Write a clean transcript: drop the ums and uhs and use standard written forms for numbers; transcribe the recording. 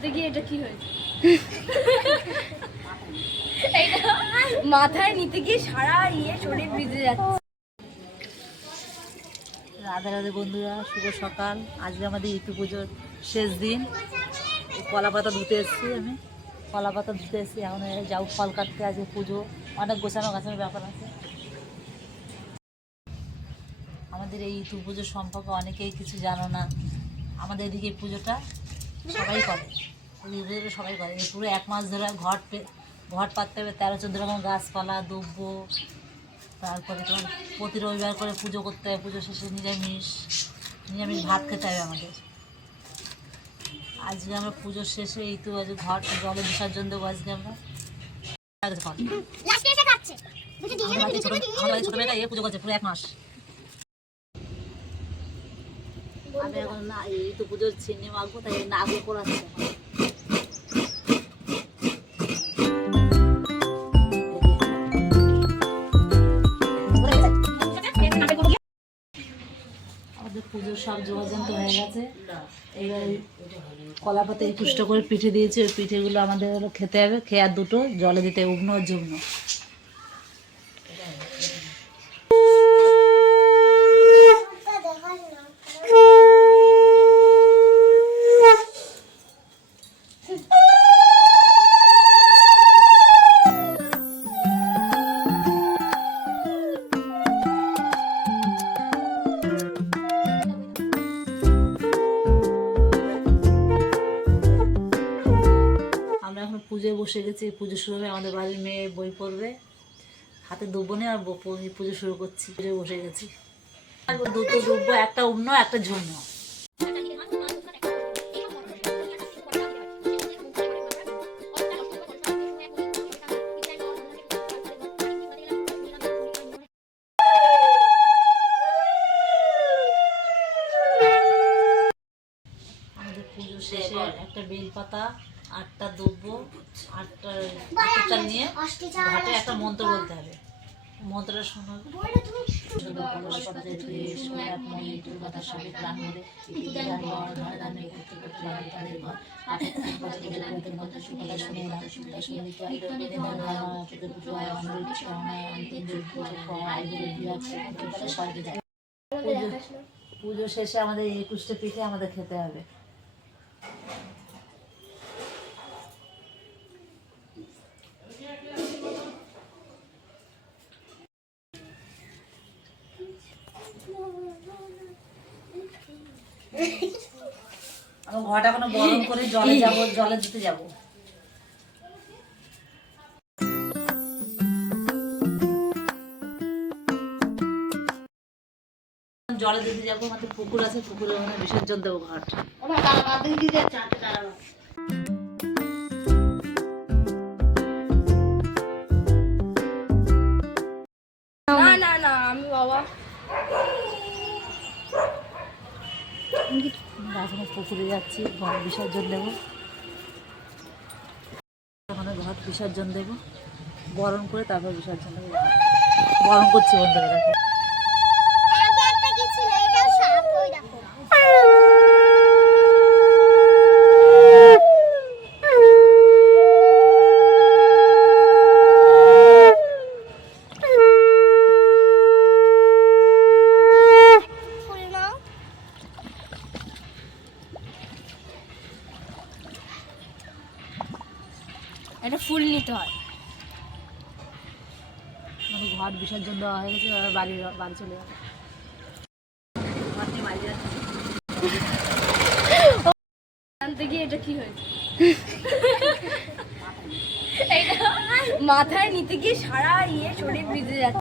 আনতে গিয়ে এটা কি হয়েছে? মাথায় নিতে গিয়ে সারা শরীর ভিজে যাচ্ছে। রাধে রাধে বন্ধুরা, শুভ সকাল। আজকে আমাদের ইতু পুজোর শেষ দিন। কলা পাতা ধুতে এসেছি, আমি কলা পাতা ধুতে এসেছি। এখন যাও ফল কাটতে। আজকে পুজো, অনেক গোছানো গাছানোর ব্যাপার আছে। আমাদের এই ইতু পুজোর সম্পর্কে অনেকেই কিছু জানো না। আমাদের এদিকে এই পুজোটা সবাই করে, এই পুজোটা সবাই করে। এই পুরো 1 মাস ধরে ঘট পাততে হবে। 13-14 রকম গাছপালা, দ্রব্য, তারপরে তোমার প্রতি রবিবার করে পুজো করতে হবে। পুজো শেষে নিরামিষ ভাত খেতে হবে আমাদের। আজকে আমরা পুজোর শেষে এই তো আজকে ঘট জলে বিসর্জন দেবো। আজকে আমরা ছোট মেয়েটা পুজো করছে পুরো 1 মাস। আমি এখন না এই তো পুজোর চিনি মাখবো, তাই নাগও করাচ্ছে। পুজোর সব যোগাযোগ হয়ে গেছে। এবার কলা পাতা পুষ্ট করে পিঠে দিয়েছি। ওই পিঠেগুলো আমাদের হলো খেতে হবে। খেয়ে আর দুটো জলে দিতে, উগ্ন আর যুগ্ন। পুজোয় বসে গেছি। পুজো শুরু হবে। আমাদের বাড়ির মেয়ে বই পড়বে, হাতে দুব্বো নিয়ে আর পুজো শুরু করছি। পুজোয় বসে গেছি। দুটো দুব্বো, একটা উগ্ন, একটা ঝুনো। আমাদের পুজো শেষে একটা বেলপাতা, 8টা দুব্ব, 8টা চাল নিয়ে ঘাটে একটা মন্ত্র বলতে হবে। মন্ত্রটা শোনা পুজো শেষে আমাদের 21টা পিঠে আমাদের খেতে হবে। আমি ঘরটা এখনো গরম করে জলে দিতে যাবো। জলে দিতে যাবো। আমাদের পুকুর আছে, পুকুরে বিসর্জন দেবো ঘট। না না না, আমি বাবা পুকুরে যাচ্ছি, ঘর বিসর্জন দেবো। ওখানে ঘট বিসর্জন দেবো, বরণ করে তারপর বিসর্জন দেবো। বরণ করছি বন্ধুরা, দেখো। একটা ফুল নিতে হয়। মানে ঘট বিসর্জন দেওয়া হয়ে গেছে, বাড়ি চলে যাবে। আনতে গিয়ে এটা কি হয়েছে? মাথায় নিতে গিয়ে সারা শরীর ভিজে যাচ্ছে।